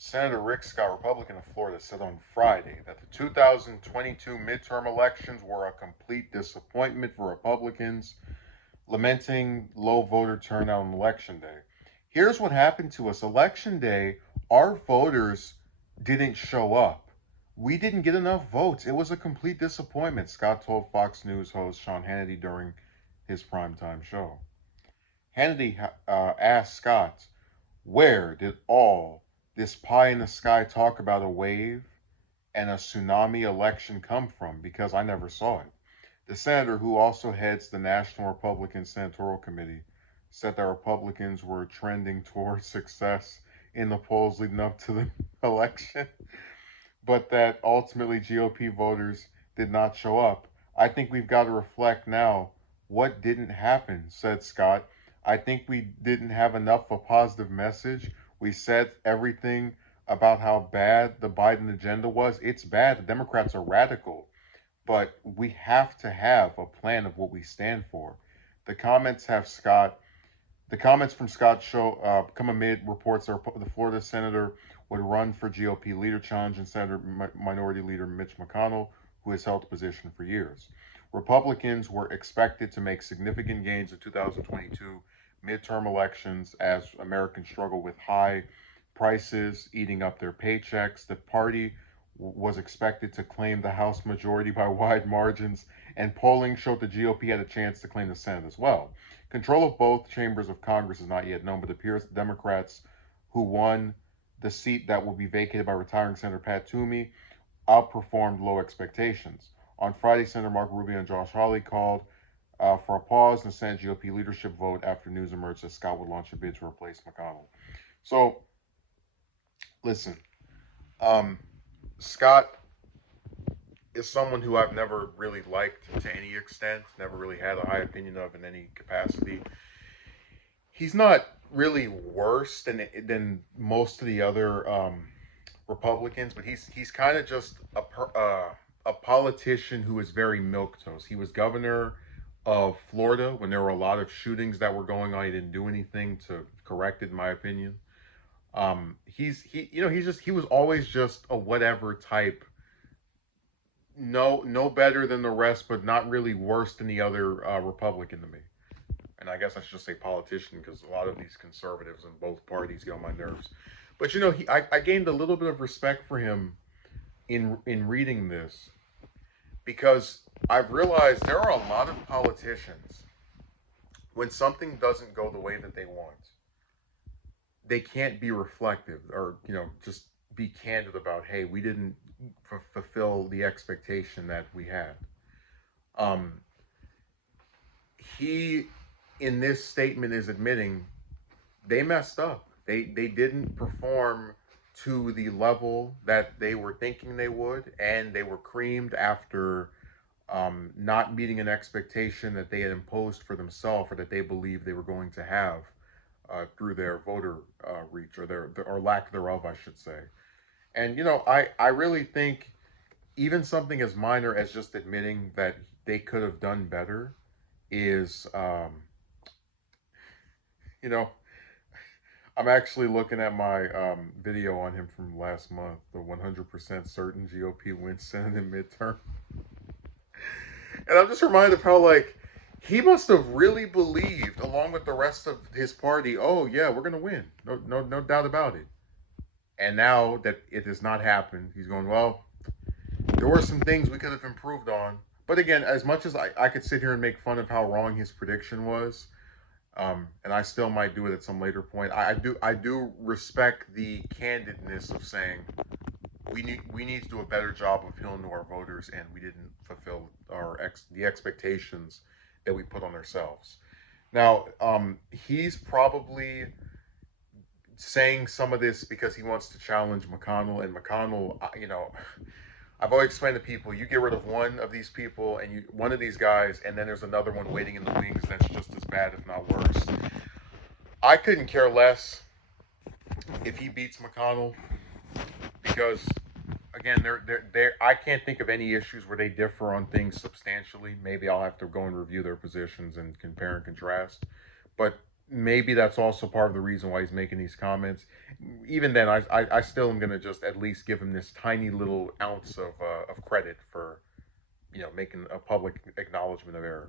Senator Rick Scott, Republican of Florida, said on Friday that the 2022 midterm elections were a complete disappointment for Republicans, lamenting low voter turnout on Election Day. Here's what happened to us. Election Day, our voters didn't show up. We didn't get enough votes. It was a complete disappointment, Scott told Fox News host Sean Hannity during his primetime show. Hannity asked Scott, where did all this pie in the sky talk about a wave and a tsunami election come from? Because I never saw it. The senator, who also heads the National Republican Senatorial Committee, said that Republicans were trending towards success in the polls leading up to the election, but that ultimately GOP voters did not show up. I think we've got to reflect now what didn't happen, said Scott. I think we didn't have enough of a positive message. We said everything about how bad the Biden agenda was. It's bad. The Democrats are radical, but we have to have a plan of what we stand for. The comments have Scott. The comments from Scott show come amid reports that the Florida senator would run for GOP leader, challenging Senator Minority Leader Mitch McConnell, who has held the position for years. Republicans were expected to make significant gains in 2022 midterm elections as Americans struggle with high prices eating up their paychecks. The party was expected to claim the House majority by wide margins, and polling showed the GOP had a chance to claim the Senate as well. Control of both chambers of Congress is not yet known, but it appears the Democrats, who won the seat that will be vacated by retiring Senator Pat Toomey, outperformed low expectations. On Friday, Senator Marco Rubio and Josh Hawley called for a pause in the Senate GOP leadership vote after news emerged that Scott would launch a bid to replace McConnell. So, listen, um, Scott is someone who I've never really liked to any extent, never really had a high opinion of in any capacity. He's not really worse than most of the other Republicans, but he's kind of just a politician who is very milquetoast. He was governor of Florida when there were a lot of shootings that were going on. He didn't do anything to correct it, in my opinion. He was always just a whatever type. No better than the rest, but not really worse than the other Republican to me. And I guess I should just say politician because a lot of these conservatives in both parties get on my nerves. But I gained a little bit of respect for him in reading this because I've realized there are a lot of politicians when something doesn't go the way that they want, they can't be reflective or just be candid about, hey, we didn't fulfill the expectation that we had. Um, he in this statement is admitting they messed up. They didn't perform to the level that they were thinking they would, and they were creamed after not meeting an expectation that they had imposed for themselves or that they believed they were going to have through their voter reach or their or lack thereof, I should say. And I really think even something as minor as just admitting that they could have done better is you know I'm actually looking at my video on him from last month, the 100% certain GOP win Senate and midterm. And I'm just reminded of how, like, he must have really believed, along with the rest of his party, oh, yeah, we're going to win. No doubt about it. And now that it has not happened, he's going, well, there were some things we could have improved on. But again, as much as I could sit here and make fun of how wrong his prediction was, and I still might do it at some later point. I do respect the candidness of saying we need to do a better job of appealing to our voters, and we didn't fulfill the expectations that we put on ourselves. Now, he's probably saying some of this because he wants to challenge McConnell, and McConnell, I've always explained to people, you get rid of one of these people and one of these guys, and then there's another one waiting in the wings that's just as bad, if not worse. I couldn't care less if he beats McConnell because, again, I can't think of any issues where they differ on things substantially. Maybe I'll have to go and review their positions and compare and contrast. But maybe that's also part of the reason why he's making these comments. Even then, I still am going to just at least give him this tiny little ounce of credit for making a public acknowledgement of error.